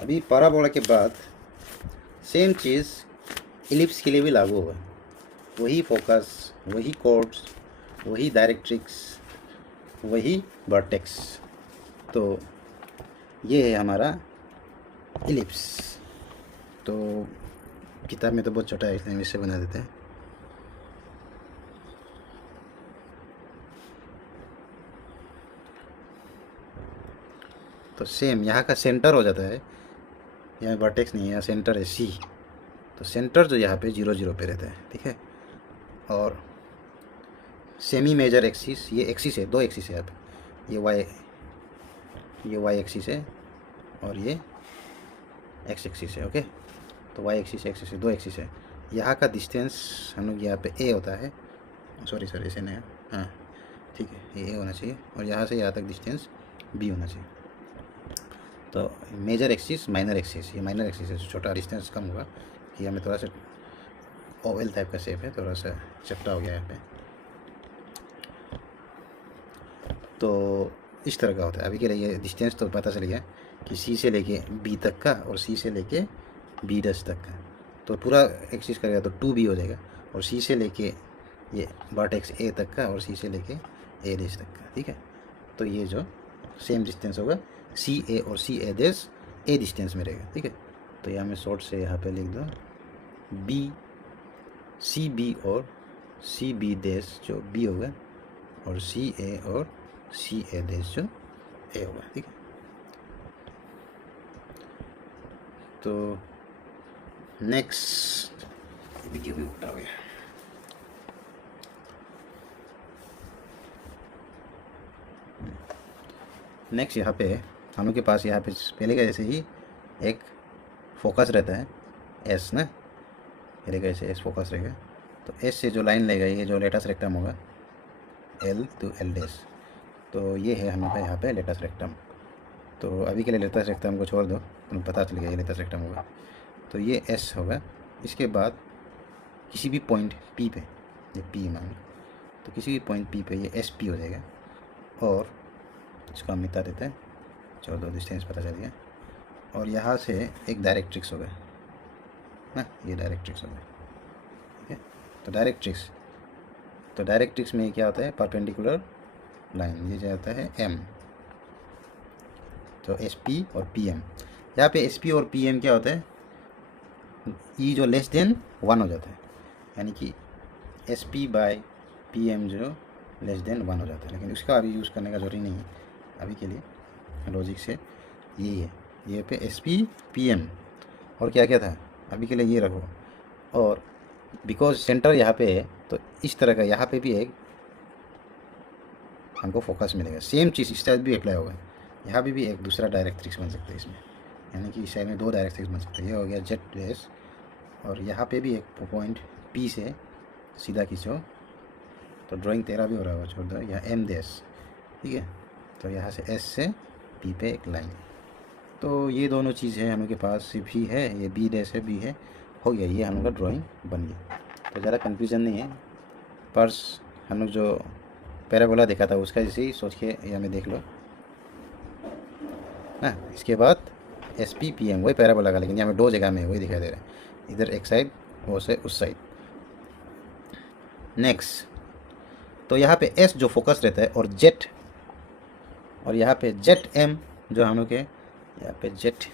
अभी पैराबोला के बाद सेम चीज़ इलिप्स के लिए भी लागू होगा। वही फोकस, वही कोड्स, वही डायरेक्ट्रिक्स, वही वर्टेक्स। तो ये है हमारा इलिप्स। तो किताब में तो बहुत छोटा है, इसलिए हम इससे बना देते हैं। तो सेम यहाँ का सेंटर हो जाता है, यहाँ वर्टेक्स नहीं है, यहाँ सेंटर है सी। तो सेंटर जो यहाँ पे 0 0 पे रहता है, ठीक है। और सेमी मेजर एक्सिस, ये एक्सिस है, दो एक्सिस है यहाँ पे, ये वाई एक्सिस है और ये एक्स एक्सिस है। ओके, तो वाई एक्सिस एक्सिस है, दो एक्सिस है। यहाँ का डिस्टेंस हम लोग यहाँ पे ए होता है, सॉरी इसे नहीं, हाँ ठीक है, ये ए होना चाहिए। और यहाँ से यहाँ तक डिस्टेंस बी होना चाहिए। तो मेजर एक्सिस, माइनर एक्सिस, ये माइनर एक्सिस है, छोटा डिस्टेंस कम होगा। ये हमें थोड़ा सा ओवल टाइप का शेप है, थोड़ा सा चपटा हो गया यहाँ पे। तो इस तरह का होता है। अभी के लिए ये डिस्टेंस तो पता चल गया कि सी से लेके बी तक का और सी से लेके बी डैश तक का। तो पूरा एक्सिस करेगा तो 2b हो जाएगा। और सी से लेके ये वर्टेक्स ए तक का और सी से लेके ए डैश तक का, ठीक है। तो ये जो सेम डिस्टेंस होगा सी ए और सी ए डैश ए डिस्टेंस में रहेगा, ठीक है। तो यहाँ मैं शॉर्ट से यहाँ पे लिख दूँ बी सी बी और सी बी डैश जो बी होगा और सी ए और सी ए डैश जो ए होगा, ठीक है। तो नेक्स्ट वीडियो भी उठा हो गया। नेक्स्ट यहाँ पे हम लोग के पास यहाँ पे पहले का जैसे ही एक फोकस रहता है एस ना, पहले का जैसे एस फोकस रहेगा। तो एस से जो लाइन लेगा, ये जो लेटस रेक्टम होगा एल टू एल डैश, तो ये है हम लोग का यहाँ पे लेटस रेक्टम। तो अभी के लिए लेटस रेक्टम को छोड़ दो, तुम्हें पता चल गया ये लेटस रेक्टम होगा। तो ये एस होगा। इसके बाद किसी भी पॉइंट पी पे, ये पी मान लो, तो किसी भी पॉइंट पी पे ये एस पी हो जाएगा। और इसको हम मिटा देते हैं, छोड़ दो, डिस्टेंस पता चल गया। और यहाँ से एक डायरेक्ट्रिक्स होगा ना, ये डायरेक्ट्रिक्स होगा, ठीक है। तो डायरेक्ट्रिक्स में क्या होता है, परपेंडिकुलर लाइन, ये जाता है एम। तो एस पी और पी एम, यहाँ पे एस पी और पी एम क्या होता है, ई जो लेस देन 1 हो जाता है, यानी कि S P by P M जो लेस देन 1 हो जाता है। लेकिन उसका अभी यूज़ करने का ज़रूरी नहीं है, अभी के लिए लॉजिक से यही है। ये पे एस पी पी एम और क्या क्या था, अभी के लिए ये रखो। और बिकॉज सेंटर यहाँ पे है, तो इस तरह का यहाँ पे भी एक हमको फोकस मिलेगा। सेम चीज़ इस साइड भी अप्लाई होगा, यहाँ पे भी एक दूसरा डायरेक्ट्रिक्स बन सकता है इसमें, यानी कि इस साइड में 2 डायरेक्ट्रिक्स बन सकते हैं। ये हो गया जेट डैश, और यहाँ पे भी एक पॉइंट पी से सीधा खींचो, तो ड्राइंग तेरा भी हो रहा होगा, छोड़ दो, यहाँ एम डैश, ठीक है। तो यहाँ से एस से पी पे एक लाइन। तो ये दोनों चीज़ है हम लोग के पास भी है, ये बी डैश है, बी है, हो गया, ये हम लोग का ड्राइंग बन गया। तो ज़्यादा कन्फ्यूज़न नहीं है। पर्स हम लोग जो पैराबोला देखा था उसका जैसे ही सोच के यहाँ में देख लो ना। इसके बाद एस पी पी एम वही पैराबोला का, लेकिन यहाँ में 2 जगह में वही दिखाई दे रहा है, इधर एक साइड वो से उस साइड। नेक्स्ट, तो यहाँ पे एस जो फोकस रहता है और जेट, और यहाँ पे जेट एम जो हम लोग के यहाँ पे जेट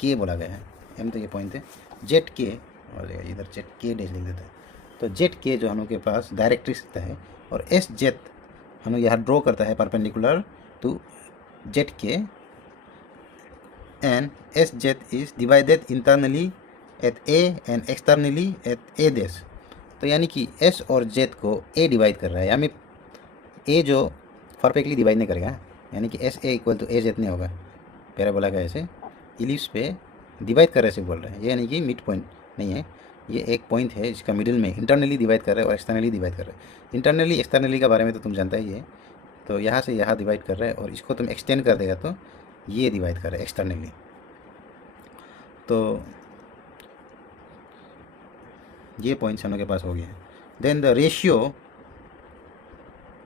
के बोला गया है, एम तो ये पॉइंट है, जेट के, और इधर जेट के डैश लिख देता है। तो जेट के जो हम लोग के पास डायरेक्ट्रिक्स रहता है, और एस जेट हम लोग यहाँ ड्रॉ करता है परपेंडिकुलर टू जेट के, and S Z is divided internally at A and externally at A dash. तो यानी कि एस और जेट को ए डिवाइड कर रहा है, यानी ए जो परफेक्टली डिवाइड नहीं करेगा, यानी कि S A equal to A Z नहीं होगा। पैराबोला का ऐसे इलिप्स पे डिवाइड कर रहे से बोल रहे हैं, ये यानी कि मिड पॉइंट नहीं है, ये एक पॉइंट है जिसका मिडिल में इंटरनली डिवाइड कर रहा है और एक्सटर्नली डिवाइड कर रहा है। इंटरनली एक्सटर्नली का बारे में तो तुम जानता ही है। तो यहाँ से यहाँ डिवाइड कर रहा है, और इसको तुम एक्सटेंड कर देगा तो ये डिवाइड कर रहा है एक्सटर्नली। तो ये पॉइंट्स हम लोग के पास हो गया। Then the ratio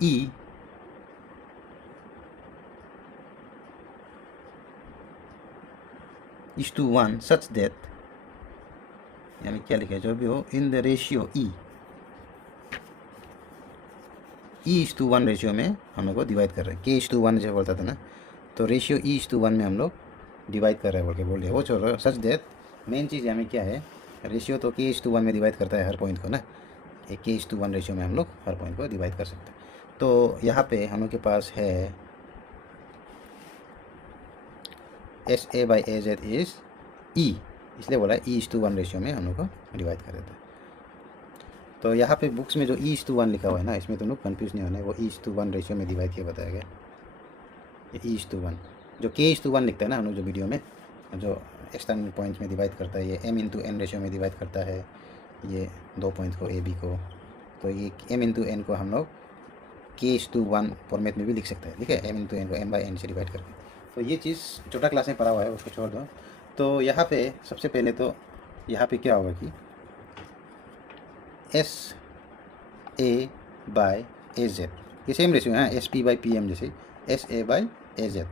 E is to 1 such that, यानी क्या लिखा है जो भी हो, in the ratio E is to 1 ratio में हम लोग को डिवाइड कर रहे हैं। के इज टू 1 जो बोलता था ना, तो रेशियो ई इज टू 1 में हम लोग डिवाइड कर रहे हैं बोल दिया। वो छोड़ो, सच दैट मेन चीज़ हमें क्या है, रेशियो तो के इज टू 1 में डिवाइड करता है हर पॉइंट को ना, एक के इज टू 1 रेशियो में हम लोग हर पॉइंट को डिवाइड कर सकते हैं। तो यहाँ पे हम लोग के पास है S A by A Z is E, इसलिए बोला ई इज टू 1 रेशियो में हम लोग को डिवाइड कर देते हैं। तो यहाँ पे बुक्स में जो ई इज टू 1 लिखा हुआ है ना, इसमें तुम लोग कन्फ्यूज नहीं होना है, वो ई इज टू 1 रेशियो में डिवाइड किया बताया गया। ये ई इज टू 1 जो के इज टू 1 लिखता है ना हम लोग जो वीडियो में, जो एक्सटर्नल पॉइंट्स में डिवाइड करता है, ये एम इंटू एन रेशियो में डिवाइड करता है ये दो पॉइंट को, ए बी को। तो ये एम इंटू एन को हम लोग के इज टू 1 फॉर्मेट में भी लिख सकते हैं, ठीक है, एम इंटू एन को एम बाई एन से डिवाइड करके। तो ये चीज़ छोटा क्लास में पढ़ा हुआ है, उसको छोड़ दो। तो यहाँ पे सबसे पहले तो यहाँ पे क्या होगा कि S A by A Z, ये सेम रेशियो है S P by P M जैसे, S A by A Z,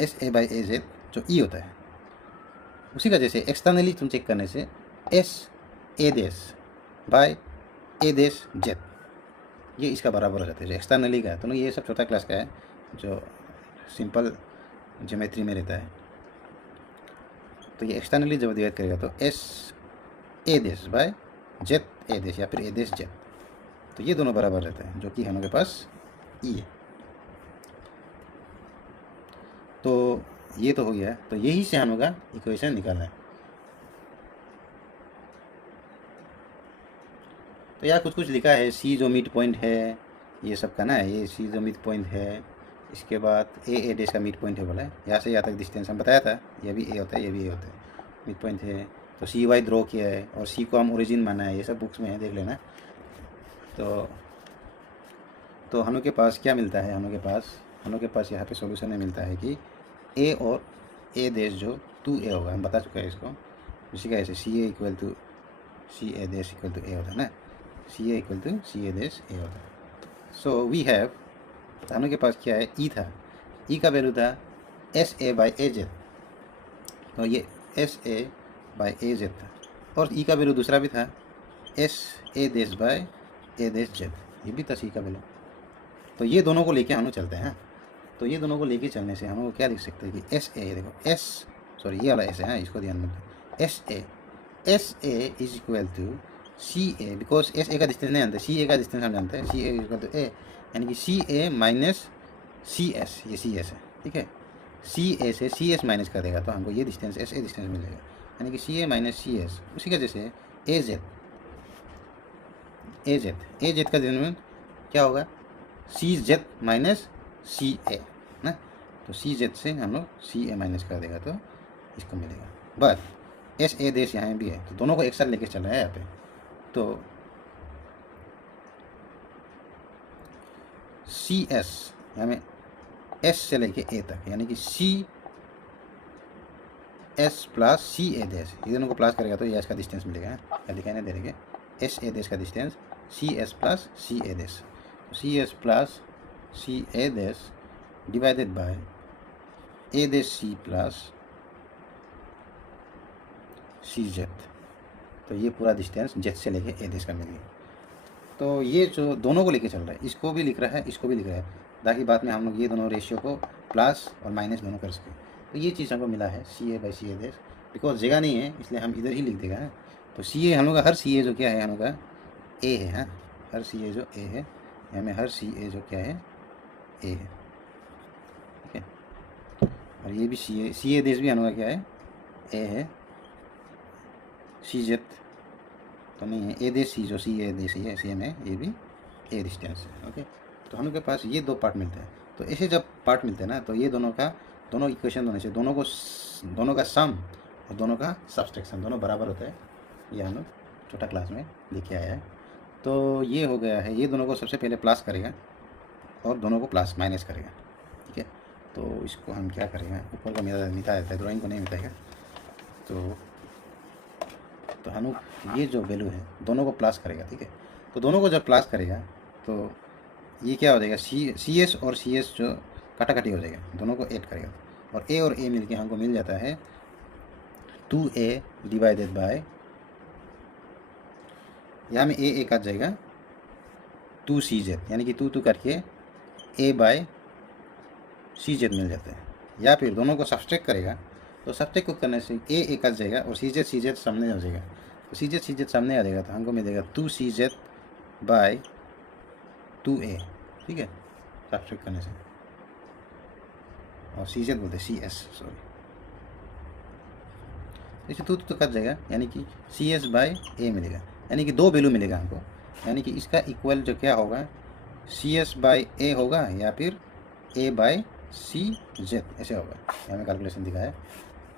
S A by A Z जो ई होता है उसी का जैसे एक्सटर्नली तुम चेक करने से एस ए देश बाई ए देश जेड, ये इसका बराबर हो जाता है जो एक्सटर्नली का है। तो ये सब छोटा क्लास का है जो सिंपल ज्योमेट्री में रहता है। तो ये एक्सटर्नली जब डिवाइड करेगा तो एस ए देश बाय जेड ए देश या फिर ए देश जेड, तो ये दोनों बराबर रहता है जो कि हम लोग के पास ई है। तो ये तो हो गया, तो यही से हम लोग का इक्वेशन निकालना है। तो यहाँ कुछ कुछ लिखा है, सी जो मिड पॉइंट है ये सब का ना, ये सी जो मिड पॉइंट है, इसके बाद ए डेश का मिड पॉइंट है बोला है, यहाँ से यहाँ तक डिस्टेंस हम बताया था, ये भी ए होता है ये भी ए होता है, मिड पॉइंट है। तो सी वाई ड्रॉ किया है और सी को हम ओरिजिन माना है, ये सब बुक्स में है, देख लेना। तो हम लोग के पास क्या मिलता है, हम लोग के पास यहाँ पे सॉल्यूशन में मिलता है कि ए और ए देश जो 2a होगा, हम बता चुके हैं इसको, उसी का ऐसे सी ए इक्वल टू सी ए देश इक्वल टू ए होता है ना, सी ए इक्वल टू सी ए देश ए होता है। सो वी हैव, हम लोग के पास क्या है, ई था, ई का वैल्यू था S A by A Z, तो ये S A by A Z था, और ई का वैल्यू दूसरा भी था एस ए देश बाई ए देश जेड, ये भी था सी का वैल्यू। तो ये दोनों को लेके हम लोग चलते हैं। तो ये दोनों को लेके चलने से हम लोग क्या लिख सकते हैं कि एस ए, देखो एस, सॉरी ये वाला एस है, इसको ध्यान में, S A is equal to C A, because S A का डिस्टेंस नहीं जानते, सी ए का डिस्टेंस हम जानते हैं, सी ए इक्वल टू ए, यानी कि सी ए माइनस सी एस, ये सी एस है, ठीक है, सी ए से सी एस माइनस कर देगा तो हमको ये डिस्टेंस एस ए डिस्टेंस मिलेगा, यानी कि सी ए माइनस सी एस। उसी का जैसे ए जेड का डिनोमिनेटर क्या होगा, सी जेड माइनस सी ए ना, तो सी जेड से हम लोग सी ए माइनस कर देगा तो इसको मिलेगा। बट एस ए देश यहाँ भी है, तो दोनों को एक साथ लेके चल रहा है यहाँ पे। तो सी एस हमें एस से लेके ए तक, यानी कि सी एस प्लस सी ए देश, ये दोनों को प्लस करेगा तो ये एस का डिस्टेंस मिलेगा, या दिखाने दे रहे एस ए देश का डिस्टेंस सी एस प्लस सी ए देश, सी एस प्लस सी ए देश डिवाइडेड बाय ए देश सी प्लस सी जेड, तो ये पूरा डिस्टेंस जेड से लेके ए देश का मिल गया। तो ये जो दोनों को लेके चल रहा है, इसको भी लिख रहा है, इसको भी लिख रहा है, ताकि बाद में हम लोग ये दोनों रेशियो को प्लस और माइनस दोनों कर सकें। तो ये चीज़ हमको मिला है सी ए बाई सी ए देश, बिकॉज जगह नहीं है इसलिए हम इधर ही लिख देगा। तो सी ए हम लोग का, हर सी ए जो क्या है हम लोग का ए है, हाँ हर सी ए जो ए है, हमें हर सी ए जो क्या है ए है, ठीक है। और ये भी सी ए देश भी हम लोग का क्या है ए है, सी जेड तो नहीं है, ए देश सी जो सी ए देश है सेम है, ये भी ए डिस्टेंस है, ओके। तो हम लोग के पास ये दो पार्ट मिलते हैं। तो ऐसे जब पार्ट मिलते हैं ना, तो ये दोनों इक्वेशन होने से दोनों का सम और दोनों का सब्सट्रैक्शन दोनों बराबर होता है, ये हम लोग छोटा क्लास में लेके आया है। तो ये हो गया है, ये दोनों को सबसे पहले प्लस करेगा और दोनों को प्लस माइनस करेगा, ठीक है। तो इसको हम क्या करेंगे, ऊपर का मिटा देता है, ड्राइंग को नहीं मिटाएगा। तो हम ये जो वैल्यू है दोनों को प्लस करेगा, ठीक है। तो दोनों को जब प्लस करेगा तो ये क्या हो जाएगा, सी एस और सी एस जो काटाकाटी हो जाएगा, दोनों को ऐड करेगा, और ए और ए मिलके हमको मिल जाता है 2a डिवाइडेड बाय, यहाँ में ए काट जाएगा 2cz, यानी कि 2 करके a बाय cz मिल जाता है। या फिर दोनों को सब्सट्रैक्ट करेगा तो सब्सट्रैक्ट को करने से ए काट जाएगा और cz सामने आ जाएगा, तो cz सामने आ जाएगा तो हमको मिलेगा 2cz बाय 2a, ठीक है, सब्सट्रैक्ट करने से। और cz बोलते cs, सॉरी, इसे 2 तो कट जाएगा, यानी कि cs बाय a मिलेगा, यानी कि 2 वैल्यू मिलेगा हमको, यानी कि इसका इक्वल जो क्या होगा cs बाय a होगा या फिर a बाय cz ऐसे होगा। यहाँ में कैलकुलेशन दिखा है,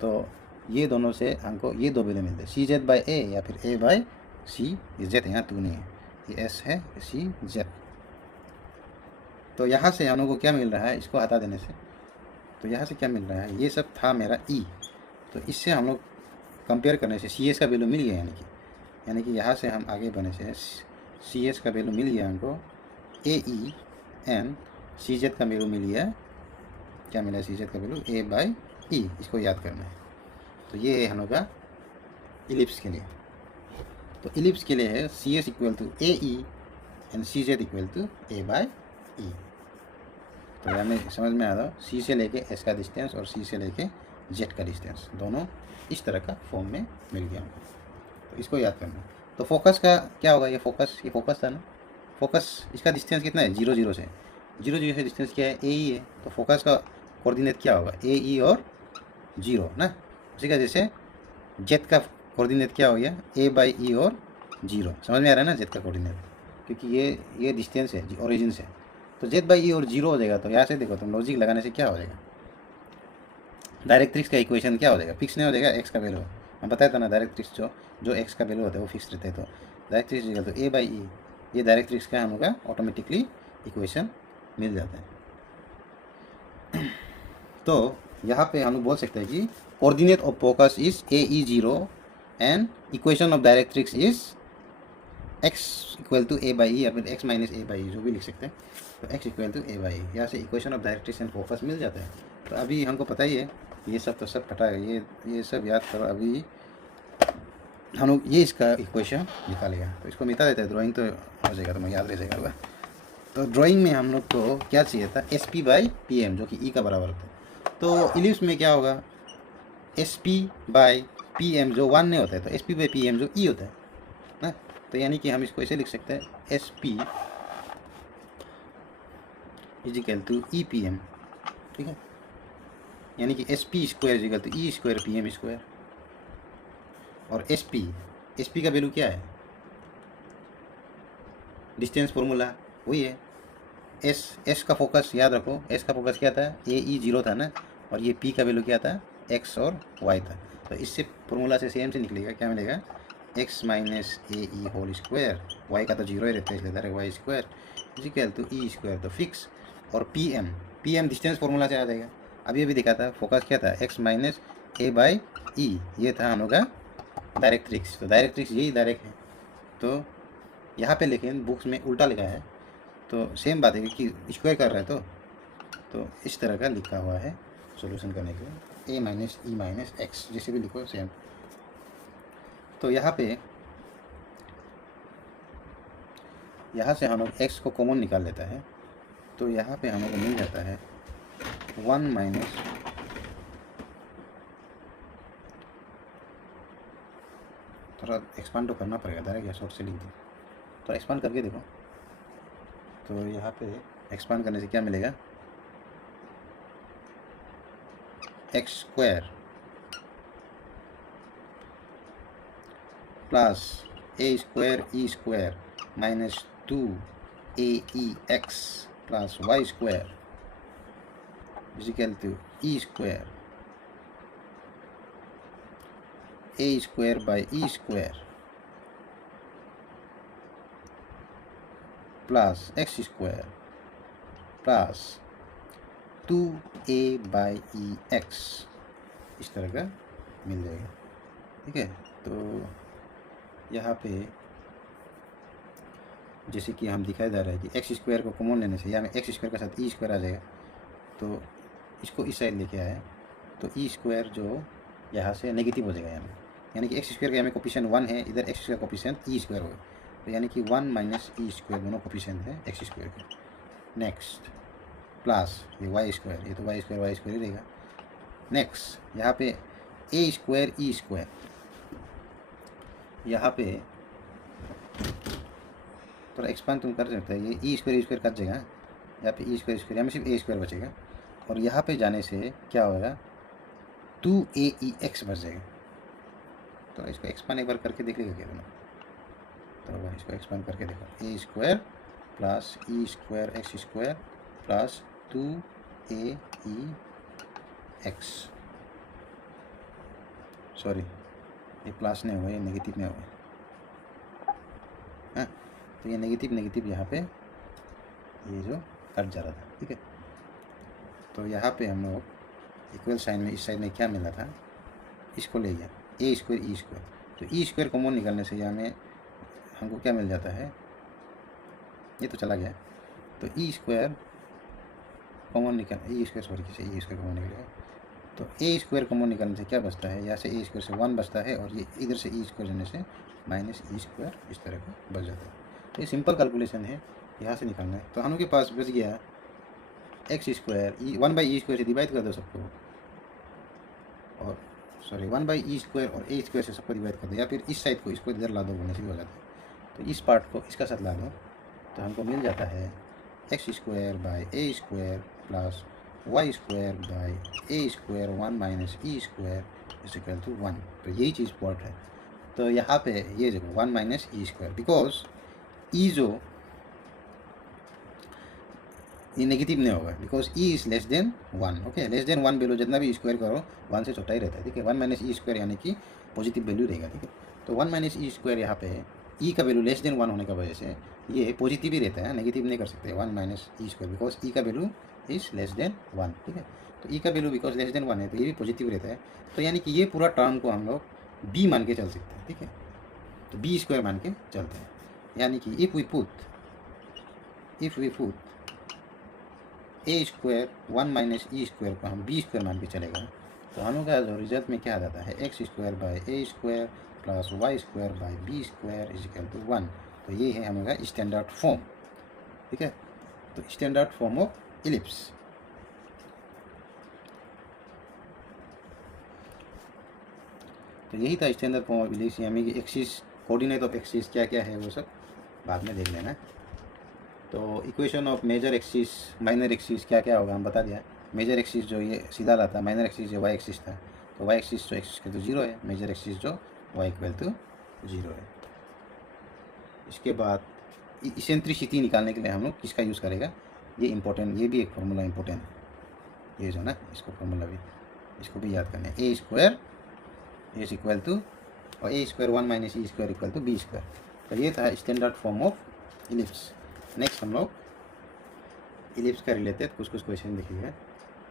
तो ये दोनों से हमको ये 2 वैल्यू मिलते हैं, cz बाय a या फिर a बाय cz, यहाँ 2 नहीं है, ये s है, cz। तो यहाँ से हम लोग को क्या मिल रहा है, इसको हटा देने से, तो यहाँ से क्या मिल रहा है, ये सब था मेरा e, तो इससे हम लोग कंपेयर करने से cs का वैल्यू मिल गया, यानी कि यहाँ से हम आगे बढ़ने से cs का वैल्यू मिल गया हमको ae एंड cz का वैल्यू मिल गया, क्या मिला cz का वैल्यू a बाय e, इसको याद करना है। तो ये है हम लोग का इलिप्स के लिए, तो इलिप्स के लिए है cs equal to ae and cz equal to a by e। तो हमें समझ में आ रहा है सी से लेके एस का डिस्टेंस और सी से लेके जेड का डिस्टेंस दोनों इस तरह का फॉर्म में मिल गया हमको, तो इसको याद करना। तो फोकस का क्या होगा, ये फोकस था ना, फोकस इसका डिस्टेंस कितना है 0 0 से, 0 0 से डिस्टेंस क्या है ए ई है, तो फोकस का कोऑर्डिनेट क्या होगा ए ई और 0 ना। उसी का जैसे जेड का कोऑर्डिनेट क्या हो गया ए बाई ई और 0, समझ में आ रहा है ना जेड का कोऑर्डिनेट, क्योंकि ये डिस्टेंस है ओरिजिन से, तो जेड बाई ई और 0 हो जाएगा। तो यहाँ से देखो तुम लॉजिक लगाने से क्या हो जाएगा, डायरेक्ट्रिक्स का इक्वेशन क्या हो जाएगा, फिक्स नहीं हो जाएगा, एक्स का वैल्यू हम बताया था ना, डायरेक्ट्रिक्स जो एक्स का वैल्यू होता है वो फिक्स रहता है, तो डायरेक्ट्रिक्स तो ए बाई ई, ये डायरेक्ट्रिक्स का हम लोग का ऑटोमेटिकली इक्वेशन मिल जाता है। तो यहाँ पे हम लोग बोल सकते हैं कि coordinate of focus is A E 0 and equation of directrix is x equal to A by E या फिर x minus A by E, जो भी लिख सकते हैं, तो x equal to A by E, यहाँ से equation of directrix and focus मिल जाता है। तो अभी हमको पता ही है ये सब, तो सब पता है, ये सब याद करो। अभी हम लोग ये इसका इक्वेशन निकालेगा, तो इसको मिटा देते हैं, ड्राइंग तो हो जाएगा, तो मैं याद रह जाएगा। तो ड्राइंग में हम लोग को क्या चाहिए था S P by P M, जो कि ई का बराबर होता है। तो इलिप्स में क्या होगा S P by P M, जो 1 नहीं होता है, तो S P by P M जो ई होता है ना। तो यानी कि हम इसको ऐसे लिख सकते हैं S P is equal to E P M, ठीक है, यानी कि S P square is equal to E square P M square. और एस पी का वैल्यू क्या है, डिस्टेंस फॉर्मूला वही है, एस का फोकस याद रखो, एस का फोकस क्या था ए ई 0 था ना, और ये पी का वैल्यू क्या था एक्स और वाई था। तो इससे फॉर्मूला से सेम से निकलेगा, क्या मिलेगा X minus A E whole square, Y का तो 0 ही रहता है इसलिए direct Y square is equal to E square, तो फिक्स। और पी एम डिस्टेंस फॉर्मूला से आ जाएगा, अभी दिखा था फोकस क्या था X minus A by E, ये था हम लोग का डायरेक्ट्रिक्स, तो डायरेक्ट्रिक्स यही डायरेक्ट है। तो यहाँ पे लेकिन बुक्स में उल्टा लिखा है, तो सेम बात है कि स्क्वायर कर रहा है, तो इस तरह का लिखा हुआ है सॉल्यूशन करने के लिए, ए माइनस ई माइनस एक्स, जैसे भी लिखो सेम। तो यहाँ से हम लोग x को कॉमन निकाल लेता है, तो यहाँ पे हम लोग को मिल जाता है 1 माइनस थोड़ा एक्सपांड तो करना पड़ेगा, डायरेक्ट या शॉर्ट से लिख दो, तो एक्सपांड करके देखो। तो यहाँ पे एक्सपांड करने से क्या मिलेगा X square plus A square E square minus 2 A E X plus Y square is equal to E square A square by E square plus X square plus 2a by E X, इस तरह का मिल जाएगा, ठीक है। तो यहाँ पे जैसे कि हम दिखाई दे रहा है कि एक्स स्क्वायर को कॉमन लेने से यहाँ में एक्स स्क्वायर के साथ ई स्क्वायर आ जाएगा, तो इसको इस साइड लेके आए तो ई स्क्वायर जो यहाँ से नेगेटिव हो जाएगा यहाँ में, यानी कि एक्स स्क्वायर का यहाँ में कोफिशिएंट 1 है, इधर x square coefficient E square होगा, तो यानी कि 1 माइनस ई स्क्वायर दोनों कोफिशिएंट है एक्स स्क्वायर के। नेक्स्ट प्लस ये वाई स्क्वायर, ये तो वाई स्क्वायर ही रहेगा। नेक्स्ट यहाँ पे ए स्क्वायर ई स्क्वायर, यहाँ पे थोड़ा एक्सपांड तुम कर सकते हैं, ये ई स्क्वायर कट जाएगा, यहाँ पे ई स्क्वायर यहाँ में सिर्फ ए स्क्वायर बचेगा, और यहाँ पे जाने से क्या होगा 2aex बच जाएगा। तो इसको एक्सपांड एक बार करके देख लेगा क्या दोनों, तो इसको एक्सपांड करके देखो, A square plus E square X square plus 2aex, sorry ये प्लस नहीं होगा, ये नेगेटिव में होगा, हाँ तो ये नेगेटिव यहाँ पे ये जो कट जा रहा था, ठीक है। तो यहाँ पे हम लोग इक्वल साइन में इस साइड में क्या मिला था, इसको ले गया ए स्क्वायर ई स्क्वायर, तो ई स्क्वायर कॉमन निकालने से यहाँ में हमको क्या मिल जाता है, ये तो चला गया, तो ई स्क्वायर कॉमन निकाल ई स्क्वायर सॉरी किसे ई स्क्वायर कॉमन निकलेगा, तो ए स्क्वायर कॉमन निकालने से क्या बचता है, यहाँ से ए स्क्वायर से 1 बचता है, और ये इधर से ई स्क्वायर जाने से माइनस ई स्क्वायर इस तरह का बच जाता है। तो ये सिंपल कैलकुलेशन है, यहाँ से निकालना है। तो हम लोग के पास बच गया एक्स स्क्वायर, 1/e स्क्वायर से डिवाइड कर दो सबको, और सॉरी 1/e स्क्वायर और ए स्क्वायर से सबको डिवाइड कर दो, या फिर इस साइड को इसको इधर ला दो बोलने से भी हो जाता है। तो इस पार्ट को इसका साथ ला दो, तो हमको मिल जाता है X square by A square plus Y square by A square 1 minus E square is equal to 1। तो यही चीज़ पॉट है। तो यहाँ पे ये देखो 1 माइनस ई स्क्वायर, बिकॉज ई जो ये नेगेटिव नहीं होगा, because E is less than 1, okay. Less than 1 value जितना भी स्क्वायर करो 1 से छोटा ही रहता है, ठीक है। 1 माइनस ई स्क्वायर यानी कि पॉजिटिव वैल्यू रहेगा, ठीक है। तो 1 माइनस ई स्क्वायर यहाँ पे ई का वैल्यू लेस देन 1 होने का वजह से ये पॉजिटिव ही रहता है, नेगेटिव नहीं कर सकते 1 माइनस ई स्क्वायर, बिकॉज ई का वैल्यू इज लेस देन 1, ठीक है। तो ई का वैल्यू बिकॉज लेस देन 1 है, तो ये भी पॉजिटिव रहता है। तो यानी कि ये पूरा टर्म को हम लोग बी मान के चल सकते हैं, ठीक है। तो बी स्क्वायर मान के चलते हैं, यानी कि if we put A square 1 minus E square को हम बी स्क्वायर मान के चलेगा, तो हम लोग का जो रिजल्ट में क्या आ जाता है X square by A square plus Y square by B square is equal to 1। तो ये है हम लोग का स्टैंडर्ड फॉर्म, ठीक है। तो स्टैंडर्ड फॉर्म ऑफ इलिप्स। तो यही था स्टैंडर्ड फॉर्म ऑफ इलिप्स, यानी कि एक्सिस कोऑर्डिनेट ऑफ एक्सिस क्या क्या है वो सब बाद में देख लेना। तो equation of major axis minor axis क्या क्या होगा हम बता दिया। मेजर एक्सिस जो ये सीधा लाता, माइनर एक्सिस जो वाई एक्सिस था, तो वाई एक्सिस जो एक्सिस इक्वल टू 0 है, मेजर एक्सिस जो वाई इक्वल टू 0 है। इसके बाद इसेंट्रिसिटी निकालने के लिए हम लोग किसका यूज़ करेगा, ये इंपॉर्टेंट, ये भी एक फार्मूला इंपॉर्टेंट, ये जो ना इसको फार्मूला भी इसको भी याद करना है। A square is equal to और A square 1 minus E square equal to B square. तो ये था standard form of ellipse. Next हम लोग इलिप्स का रिलेटेड कुछ क्वेश्चन देखिएगा।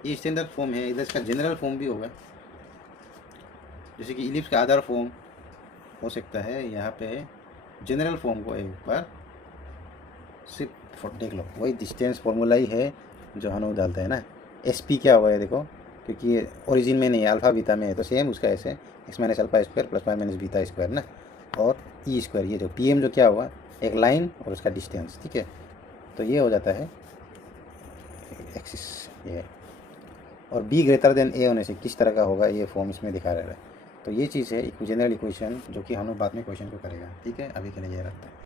ये स्टैंडर्ड फॉर्म है, इधर इसका जनरल फॉर्म भी होगा, जैसे कि इलिप्स का अदर फॉर्म हो सकता है। यहाँ पे जनरल फॉर्म को एक बार सिर्फ देख लो, वही डिस्टेंस फॉर्मूला ही है जो हम लोग डालते हैं ना। एस पी क्या हुआ है देखो, क्योंकि ये ओरिजिन में नहीं है, अल्फा बीटा में है, तो सेम उसका ऐसे x minus alpha square plus y minus beta square ना, और ई स्क्वायर ये जो पी एम जो क्या हुआ एक लाइन और उसका डिस्टेंस, ठीक है। तो ये हो जाता है एक्सिस ये, और बी ग्रेटर देन ए होने से किस तरह का होगा ये फॉर्म इसमें दिखा रहा है। तो ये चीज़ है जनरल इक्वेशन, जो कि हम लोग बाद में क्वेश्चन को करेगा, ठीक है। अभी के लिए ये रखते हैं।